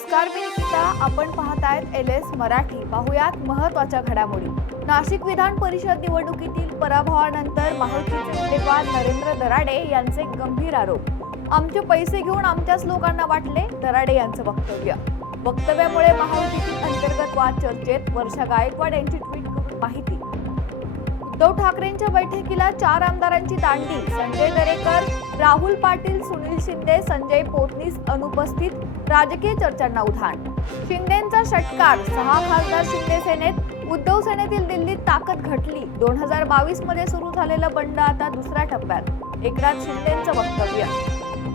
नमस्कार, मी निकिता. आपण पाहतायत LS मराठी. पाहुयात महत्त्वाच्या घडामोडी. नाशिक विधान परिषद निवडणुकीतील पराभवानंतर महायुतीचे उमेदवार नरेंद्र दराडे यांचे गंभीर आरोप. आमचे पैसे घेऊन आमच्याच लोकांना वाटले, दराडे यांचं वक्तव्य. वक्तव्यामुळे महायुतीतील अंतर्गत वाद चर्चेत. वर्षा गायकवाड यांची ट्विट करून माहिती. उद्धव ठाकरेंच्या बैठकीला 4 आमदारांची दांडी. संजय दरेकर, राहुल पाटील, सुनील शिंदे, संजय पोतनीस अनुपस्थित. राजकीय चर्चांना उधाण. शिंदेंचा षटकार. 6 खासदार शिंदे सेनेत. उद्धव सेनेतील दिल्लीत ताकद घटली. 2022 मध्ये सुरू झालेलं बंड आता दुसऱ्या टप्प्यात. एकनाथ शिंदेंचं वक्तव्य.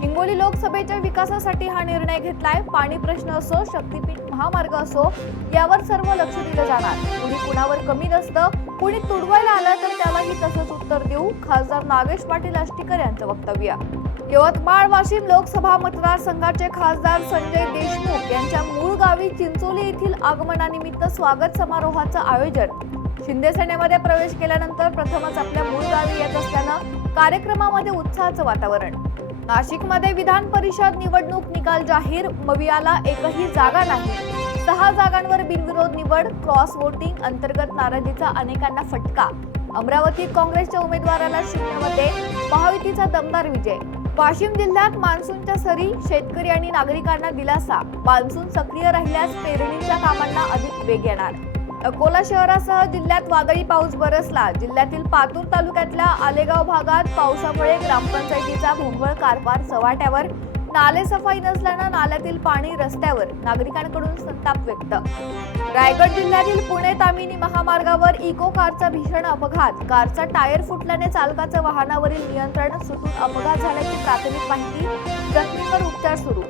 हिंगोली लोकसभेच्या विकासासाठी हा निर्णय घेतलाय. पाणी प्रश्न असो, शक्तीपीठ महामार्ग असो, यावर सर्व लक्ष दिलं जाणार. कुणी कुणावर कमी नसतं. कुणी तुडवायला आलं तर त्यालाही तसंच उत्तर देऊ. खासदार नागेश पाटील आष्टीकर यांचं वक्तव्य. यवतमाळ वाशिम लोकसभा मतदारसंघाचे खासदार संजय देशमुख यांच्या मूळ गावी चिंचोली येथील आगमनानिमित्त स्वागत समारोहाचं आयोजन. शिंदे सेनेमध्ये प्रवेश केल्यानंतर प्रथमच आपल्या मूळ गावी येत असल्यानं कार्यक्रमामध्ये उत्साहाचं वातावरण. नाशिकमध्ये विधान परिषद निवडणूक निकाल जाहीर. मवियाला एकही जागा नाही. 6 जागांवर बिनविरोध निवड. क्रॉस वोटिंग अंतर्गत नाराजीचा अनेकांना फटका. अमरावतीत काँग्रेसच्या उमेदवाराला 0 मते. महायुतीचा दमदार विजय. वाशिम जिल्ह्यात मान्सूनच्या सरी. शेतकरी आणि नागरिकांना दिलासा. मान्सून सक्रिय राहिल्यास पेरणीच्या कामांना अधिक वेग येणार. अकोला शहरासह जिल्ह्यात वादळी पाऊस बरसला. जिल्ह्यातील पातूर तालुक्यातल्या आलेगाव भागात पावसामुळे ग्रामपंचायतीचा भोंगळ कारभार चव्हाट्यावर. नाले सफाई नसल्यानं नाल्यातील पाणी रस्त्यावर. नागरिकांकडून संताप व्यक्त. रायगड जिल्ह्यातील पुणे तामिनी महामार्गावर इको कारचा भीषण अपघात. कारचा टायर फुटल्याने चालकाचं वाहनावरील नियंत्रण सुटून अपघात झाल्याची प्राथमिक माहिती. जखमींवर उपचार सुरू.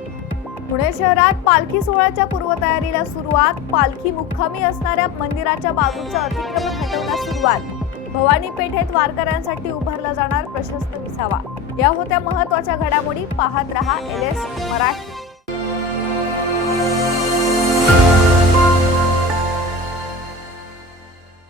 पुणे शहरात पालखी सोहळ्याच्या पूर्वतयारीला सुरुवात. पालखी मुक्कामी असणाऱ्या मंदिराच्या बाजूचं अतिक्रमण हटवण्यास सुरुवात. भवानी पेठेत वारकऱ्यांसाठी उभारला जाणार प्रशस्त विसावा. या होत्या महत्त्वाच्या घडामोडी. पाहत रहा LS मराठी.